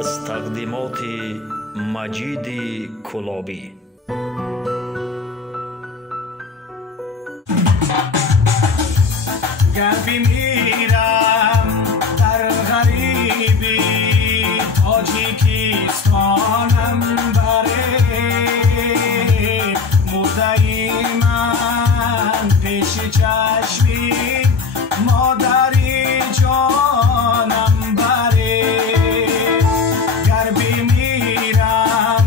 از تقدیمات مجید کلابی. گر بمیرم در غریبی تاجیکستانم بره، مرده‌ای من پیش چشمی مادری جانم بره. گر بمیرم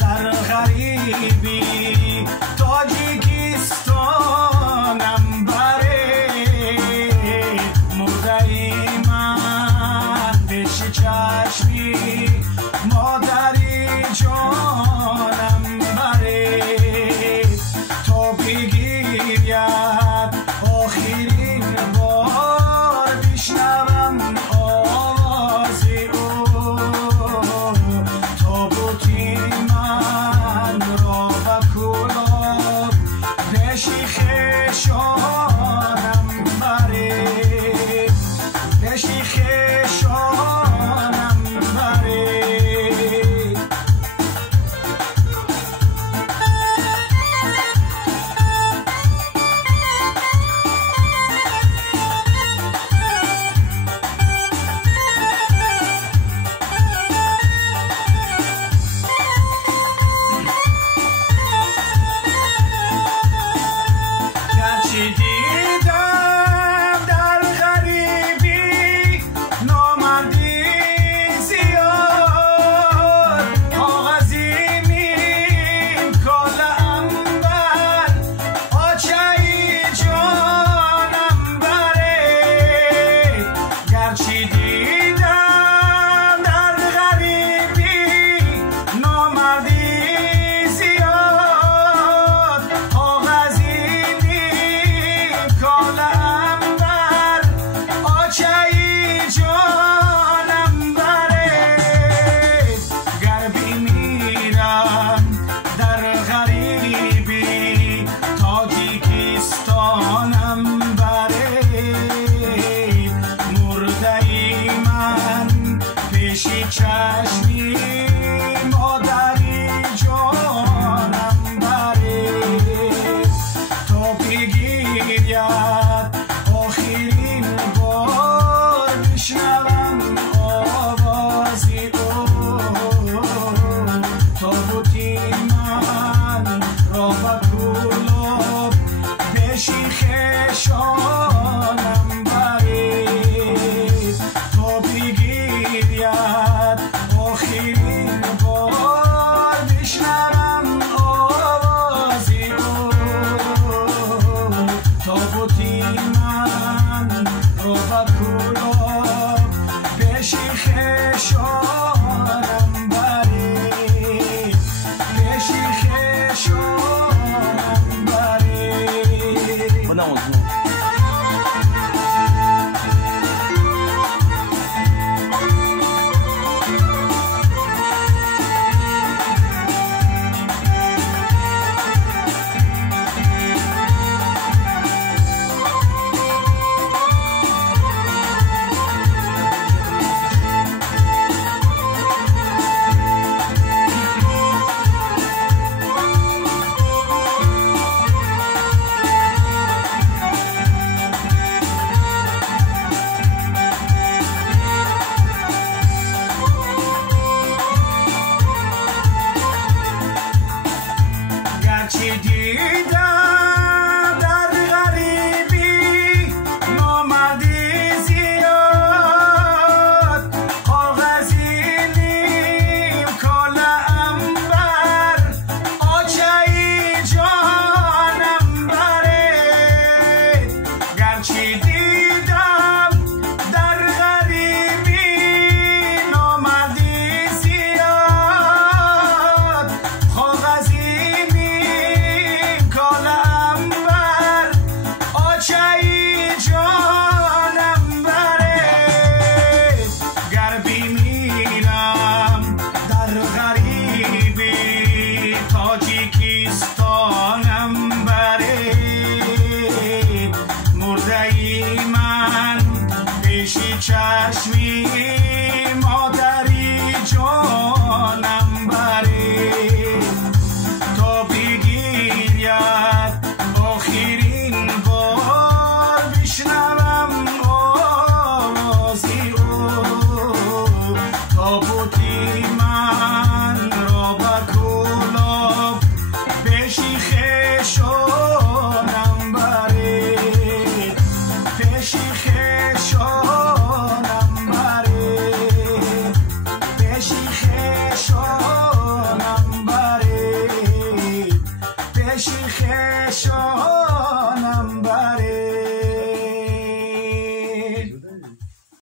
در غریبی تاجیکستانم بره، مرده‌ای من پیش چشمی مادری جانم بره. تا بگیرید آخرین بار بشنوم آواز او، تابوتی من را به کلاه پیش خویشانم بره، پیش خویشانم بره. گرچه دیدم در غریبی نامردی زیاد، کاغذی نیم کاله عنبر آچه جانم بره. گرچه دیدم در غریبی نامردی زیاد، کاغذی کاله عنبر آچه جانم بره. گر بمیرم در غریبی تاجیکستانم بره، مرده‌ای من پیش چشمی مادری جانم بره. تا بگیرید آخرین بار بشنوم آواز او، تابوتی من را به کلاه پیش خویشانم بره. تا بگیرید آخرین بار بشنوم آواز او، تابوتی من را به کلاه پیش خویشانم